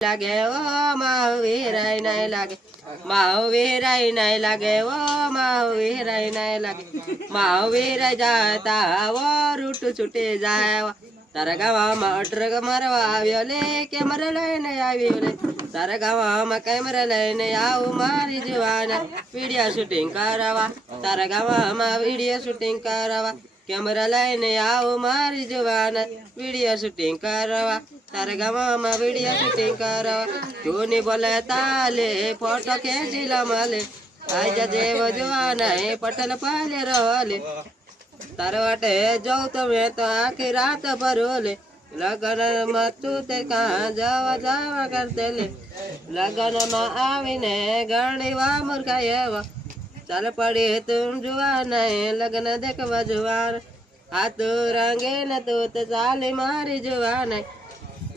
લાગે ઓ મહાવીરાય નહીં લાગે મહાવીરાય નહીં લાગે ઓ મહાવીરાય નહીં લાગે મહાવીરાય જાતા ઓ રૂટ છૂટી જાય તારા ગાવામાં અટરક મારવા આવ્યો લે કેમેરા લઈને આવ્યો લે તારા ગાવામાં કેમેરા લઈને આવું મારી જવાના વિડીયો શૂટિંગ કરાવવા તારા ગાવામાં વિડીયો શૂટિંગ કરાવવા કેમેરા લઈને આવું મારી જવાના વિડીયો શૂટિંગ કરાવવા તારા ગાવામાં વિડીયો શૂટિંગ કરાવવા તું ની બોલે તાલે ફોટો ખેંચી લમાલે આજા જેવો જવાના એ પટેલ પાલે રહલે તારા વાટે જોઉં તો મેં તો આખી રાત ભરોલે લગન માં તું તે કાં જવા કરતે લે લગન માં આવીને ઘણી વા મૂર્ખાય એવા ચાલ પડી તું જુવાના લગ્ન દેખવા જુવાન હાથ રંગે ને તું ચાલી મારી જુવાના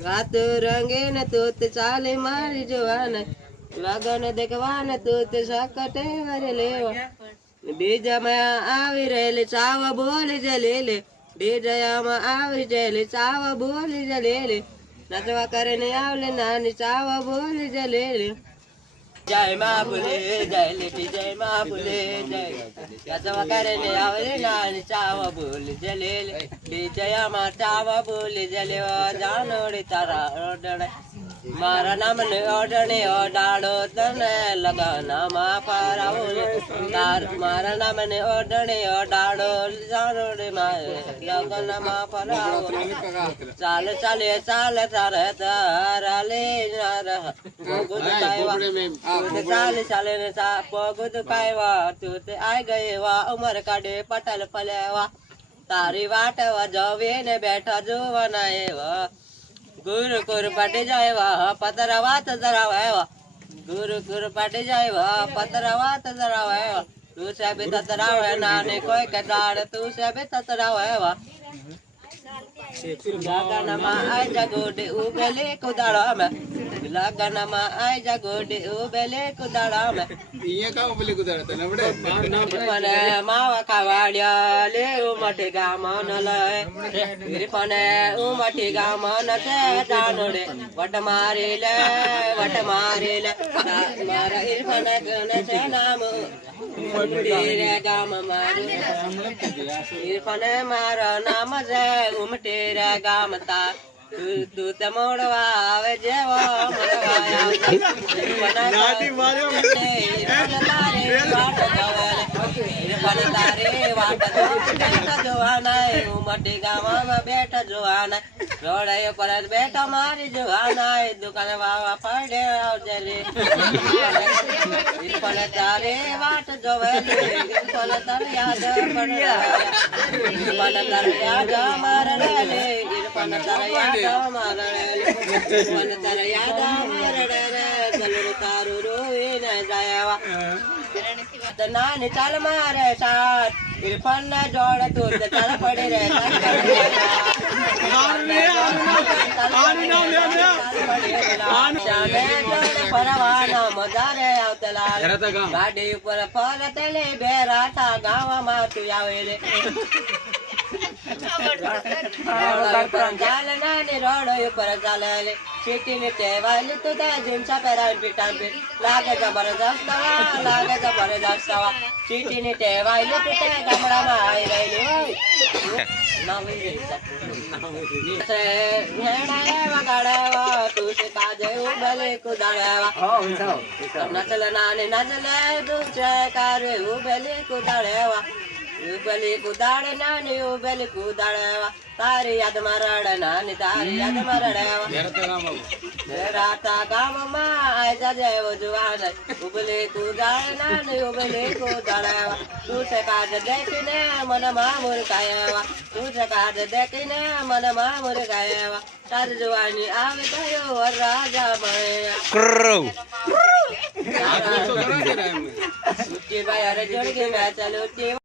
હાથ રંગે ને તું ચાલી મારી જુવાના લગન દેખવાને તું શકટે વરે લેવા બીજામાં આવી રહેલી ચાવા બોલી જલેલે બીજામાં આવી રહેલી ચાવા બોલી જલેલે નચવા કરીને આવલે નાની ચાવા બોલી જલેલે જય માં ભૂલે જય લેટી જય માં ભૂલે જય નચવા કરીને આવલે નાની ચાવા બોલી જલેલે બીજામાં ચાવા બોલી જલેવા જાનોડી તારા ઓડણે મારા નામને ઓઢણે ઓડાડો તને લગનમાં ફરાવો તાર મારા નામને ઓઢણે ઓડાડો જાનોડે મારે લગનમાં ફરાવો ચાલ ચાલે ચાલ તારે તારા લે ગુદ કાયવા ચાલે ચાલે ને ગુદ કાયવા તું તે આઈ ગઈ વા ઉમર કાઢે પટલ ફલેવા તારી વાટ જવે ને બેઠા જોવાના એવા ગુરુ ગુરુ પાટી જાય પતરા વાત ધરાવા ગુરુ ગુરુ પાટી જાય પતરા વાત ધરાવા તું છે બી તતરાવે નાની કોઈ કદાડ તું છે બી તતરાવે લગનમાં આઈ જા ગોડી ઉબેલે કુદાડો અમે લગનમાં આઈ જા ગોડી ઉબેલે કુદાડો અમે અહીંયા કામ ઉબેલે કુદાડો તને આવડે મને માવા ખાવાડ્યા લે ઉમટી ગામ ન લય પણ ઉમટી ગામ ન છે જાનોડે વટ મારી લે મારા ઈરફાન ગણ છે નામ ઉમટી રે ગામ મારું ઈરફાન મારો નામ છે ઉમટી રે ગામ તા તું તે મોડવા આવે જેવો ઉમટી ગામમાં બેઠા જોવાના રોડ પર બેઠા મારી જોવાના દુકાને વાવા પડે આવજે રે તારે વાટ જોવે તારે યાદ પડે તારે યાદ મારે રે તારે યાદ મારે તારે યાદ મારે રે ચલો તારું રોઈ ને જાય નાની ચાલ મારે સાથ ઇરફાન ને જોડે તું ચાલ પડે રે ફરવાના મજા રે આવતેલા ગાડી ઉપર ફરતેલે બે રાતા ગાવામાં તું આવે રે ચાલે નાની રોડ ઉપર ચાલે સિટી ને કહેવાય તું તા જીન્સા પહેરાય પીટાન પીટ લાગે જબરદસ્ત સિટી ને કહેવાય તું તે ગામડામાં આવી રહેલી હોય વગાડવા તું છે કાજે ઉબલે કુદાડવા નચલ નાની નચલે તું છે કારે ઉબલે કુદાડવા ઉબલી કુદાડ નાની ઉબલી કુદાડવા તારી યાદ મરડ નાની તારી યાદ મરડવા રાતા ગામમાં આજા જેવો જુવાન ઉબલી કુદાડ નાની ઉબલી કુદાડવા તું છે કાજ દેખીને મન મામુર કાયવા તું છે કાજ દેખીને મન મામુર કાયવા તારી જુવાની આવે ગયો રાજા મળ્યા ભાઈ અરે જોડ કે ચાલો